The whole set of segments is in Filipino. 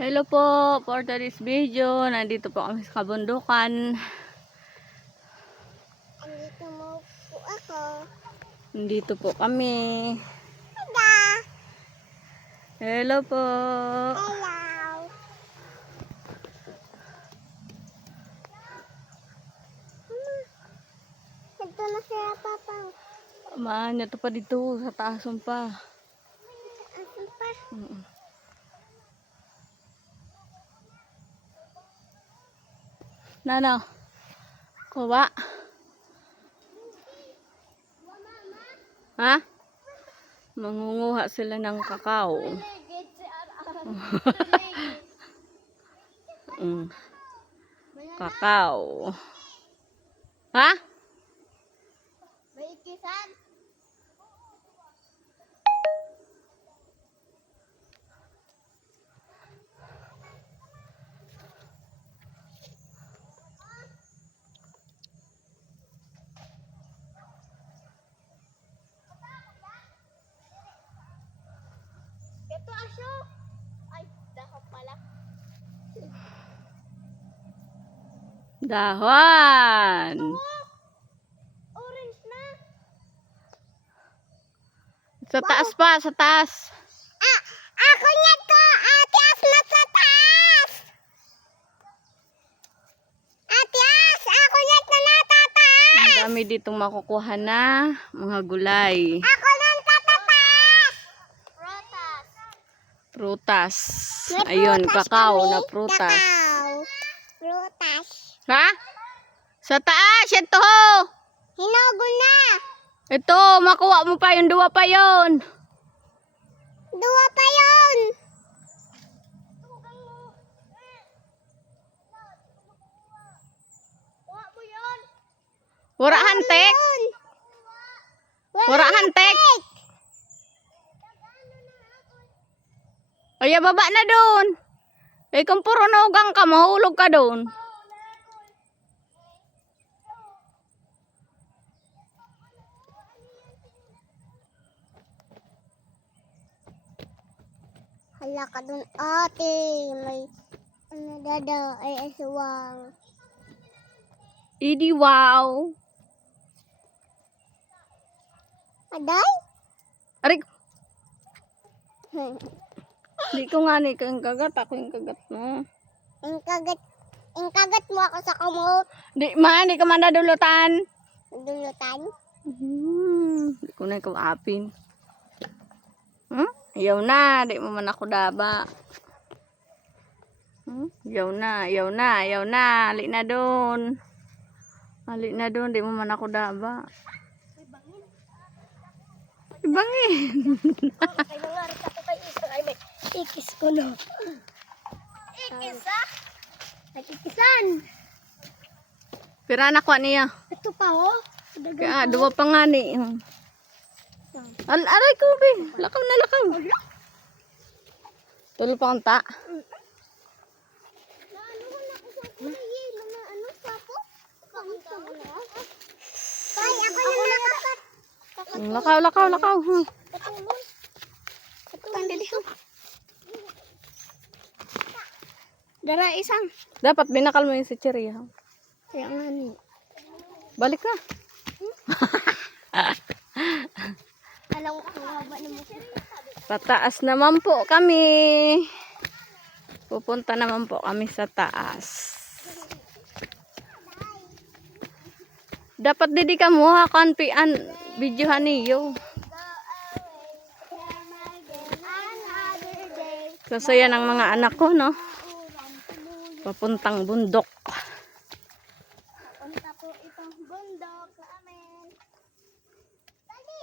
Hello po, for today's video, nandito po kami sa kabundukan. Andito mo po ako. Nandito po kami. Tada! Hello po. Hello! Ito na siya, Papa. Man, ito pa dito, sa taason pa. Asan pa? Nano? Kuha? Ha? Mangunguha sila ng kakao. Kakao. Ha? May ikisan? Ito asyo. Ay, dahon pala. Dahon. Orange na. Sa taas pa, sa taas. Ako niya to. Atias na sa taas. Atias, ako niya to natataas. Ang dami ditong makukuha na mga gulay. Ako nang tataas. Prutas. Prutas. May Ayun, prutas kakao kami. na prutas. Kakao. Prutas. Ha? Sa taas, ito. Hinugo na. Ito, makuha mo pa yung 2 pa yun. 2 pa yun. Wara hantek. Wara hantek. Ay, baba na doon. Eh, kung puro nugang ka, mahulog ka doon. Hala ka dun ate. May ano dada ay aswang. Idi, wow. Aday? Aray, di ko nga ni kang kagat. Ako yung kagat mo. Ingkagat mo ako sa kamot. Di man, di ka man nadulutan. Dulutan. Di ko na ikaw apin. Ayaw na, di mo man ako daba. Ayaw na, ayaw na, ayaw na. Ali na doon. Ali na doon, di mo man ako daba. Ibangin. Kay mga rita ko kay isa ay may ikis ko no. Ikis ah? Nag-ikisan. Pira na ko niya. Ito pa oh. Kaya 2 pa nga ni. Aray ko, be. Lakaw na lakaw. Tulo pa kang ta. Naano ko na ako sa yelo na ano sapo? Pakita mo na. Tay, ako na nakakat. Lakaw, lakaw, lakaw. Katulong. Katulong dito. Dara isang. Dapat binakal mo yung si Cherry. Ha? Kaya nga ni. Balik na. Alam ko ang haba na mo. Pataas naman po kami. Pupunta naman po kami sa taas. Dapat didi ka mo hakan pian videohan niyo. Sasaya ng mga anak ko, no? Papuntang bundok. Punta po itong bundok sa amin. Dali!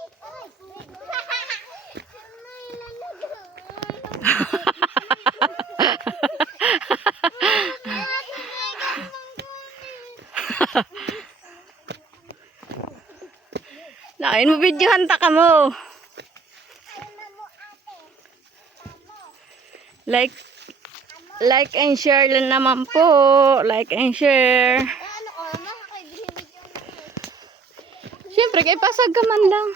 Nakain mo videohan ta ka mo. Like and share lang naman po. Like and share. Ano ko, kay video na. Siyempre, kay pasag ka man lang.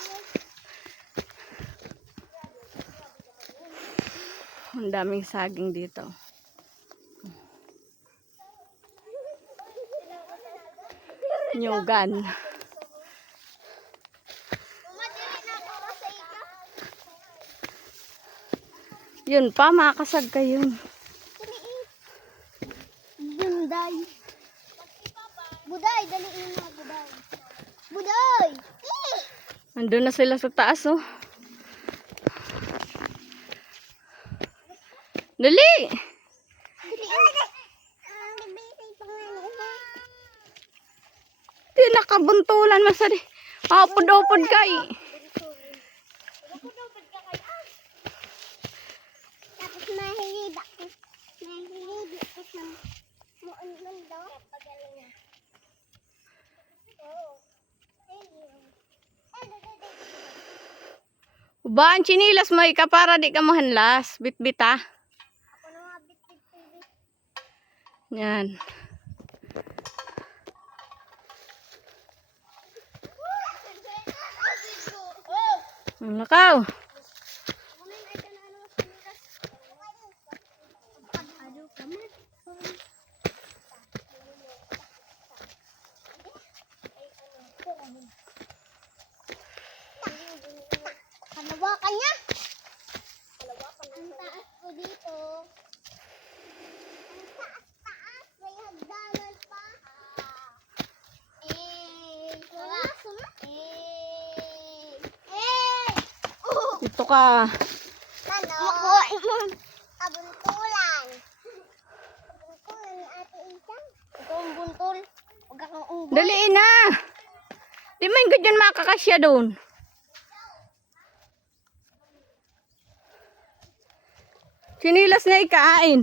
Ang daming saging dito. Nyugan. Mama, dili na ako sa ika. Yun pa, makakasag ka yun. Buday. Buday, daliin mo, buday. Buday! Andun na sila sa taas, oh. Dali! Di nakabuntulan masari. Upod-upod ka eh. Tapos mahiribak ko. Mahiribak ko sa muon daw. Pagaling na. Ba, ang chinilas mo ka para di ka mahanlas. Bit-bit ah. Ako na mga bit-bit. Yan. Ang lakaw. Kalawakan niya. Kalawakan ang taas ko dito. Ang taas-taas. May hagdanan pa. Suma. Ito ka. Ano? Makuha mo. Kabuntulan. Kabuntulan ni Ate Isang. Ito ang buntul. Huwag kang ubo. Daliin na. Di mo yung dyan makakasya doon. Chinilas na ikain.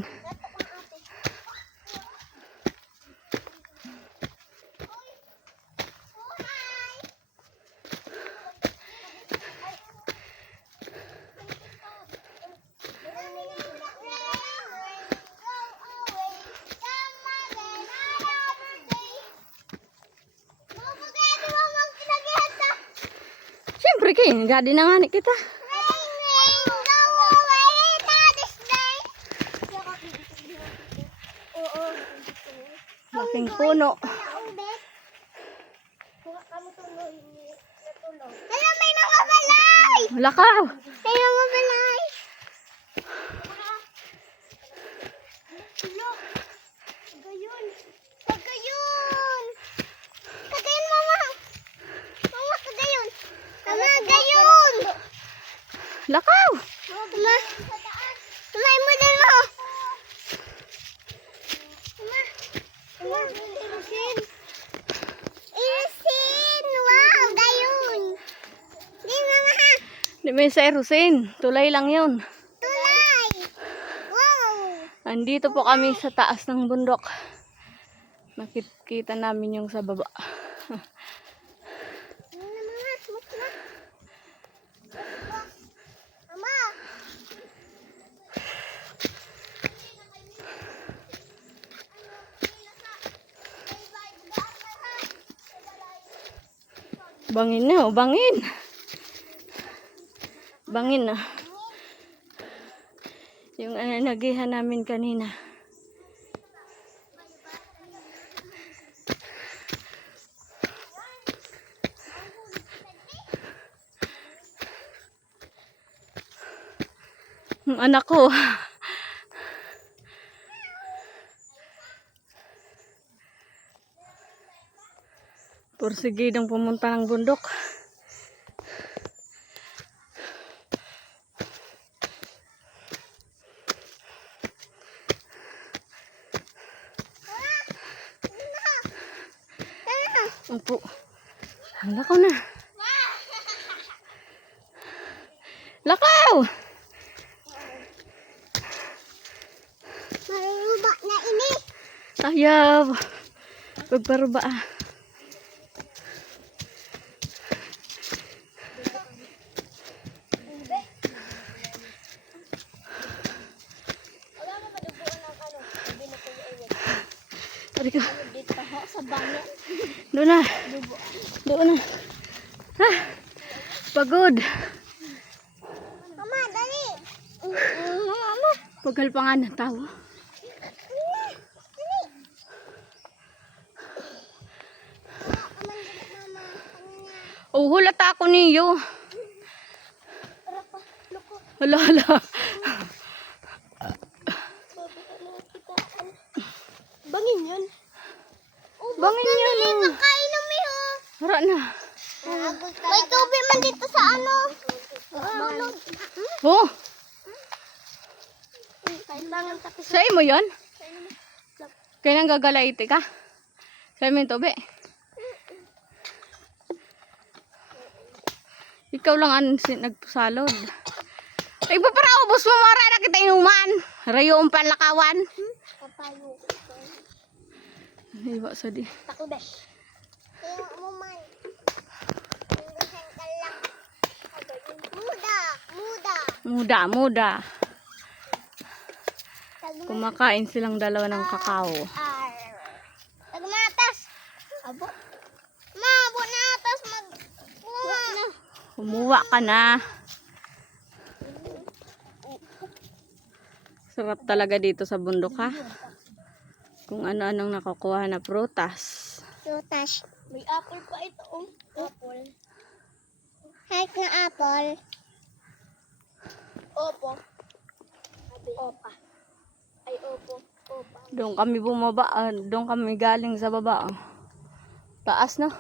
Siyempre kayo, gadi na nga ni kita. Laking puno. Hello, may mga balay! Lakaw. May mga balay! Hello! Kagayon! Kagayon! Kagayon, mama! Mama, kagayon! Mama, kagayon! Lakaw. Mama! Mama, imudan mo! Mama! Mama, irisin! Irisin! Wow! Gayon! Di, mama ha! Di mo yung sa erusin. Tulay lang yun. Tulay! Wow! Andito po kami sa taas ng bundok. Nakikita namin yung sa baba. Ano na, mama? Smut na! Mama! Bangin na, oh, bangin. Bangin na. Yung nagihan namin kanina. Yung anak ko. Porsigidang pumunta ng bundok. Opo. Lakaw na. Lakaw! Maruruba na ini! Ayaw. Pagparuba ah. Wala na maduguan ng ano. Sabi na ko yung Ari ko. dito ho sa banyan. Doon na. Doon na. Ah, pagod. Mama, dali! Mama. Pagal pa nga ng tao. Oh, hulata ako niyo. Tara pa, loko. Hala, hala. Sabi ka na kitaan. Bangin yun. Bangin yun, oh. Kakainom yun. Hara na. May tubig man dito sa ano. Oh, Kailangan tapos. sa'yo mo yun? Kailan gagalaiti ka? Sa'yo mo yung tobe. Ikaw lang ang nagpusalod. Ay, para ubos mo mara na kita inuman. Rayo ang palakawan. Papayo. Iba sa di. Tako besh. Kaya mo man. Tingnan ka lang. Muda. Muda. Kumakain silang dalawa ng kakao. Tagmatas. Abo. Ma, abo na atas magkuha. Kumuha ka na. Sarap talaga dito sa bundok, ha? Kung ano-anong nakukuha na prutas. Prutas. May apple pa ito, oh. Apple. Hike na apple. Opo. Opa. Ay, opo. Opa. Doon kami bumaba. Doon kami galing sa baba. Taas na.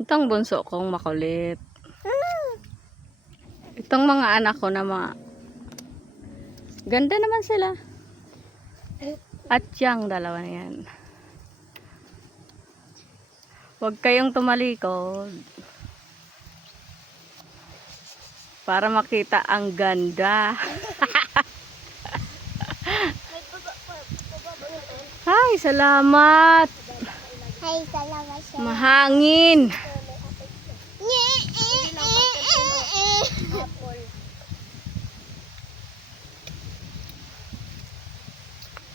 Itong bunso kong makulit. Itong mga anak ko na mga ganda naman sila. At yung dalawa na yan. Huwag kayong tumalikod. Para makita ang ganda. Ay, salamat. Ay, salamat siya. Mahangin. Apple.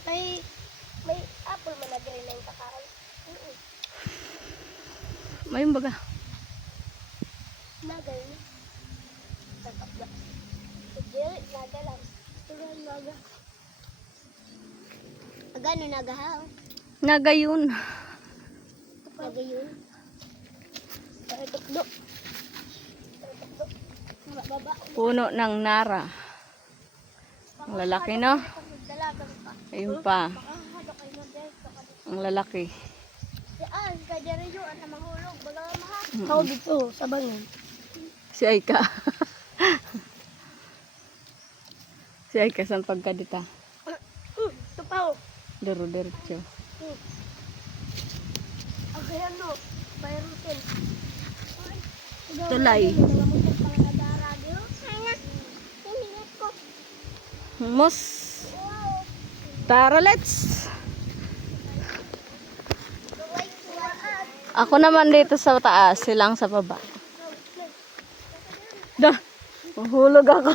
May apple man na diri na yung kakain. May baga. Nagay. Tatapla. Diri, naga lang. Tuloy naga. Agano naga ha? Nagayon. Naga yun. Tukdo. Baba. Puno ng nara. Ang lalaki, no? Dalagan pa. Ayun pa. Hado kayo na dahil. Ang lalaki. Saan? Kaya rin yun. Ang mahulog. Baga maha. Ako dito. Sa bangin. Si Aika. Si Aika saan pagkadita? Tupaw. Dero-derecho. Okay, ano? Bayrutin. Tulay. Mos. Tara, let's. Ako naman dito sa taas, silang sa baba. Dah, mahulog ako.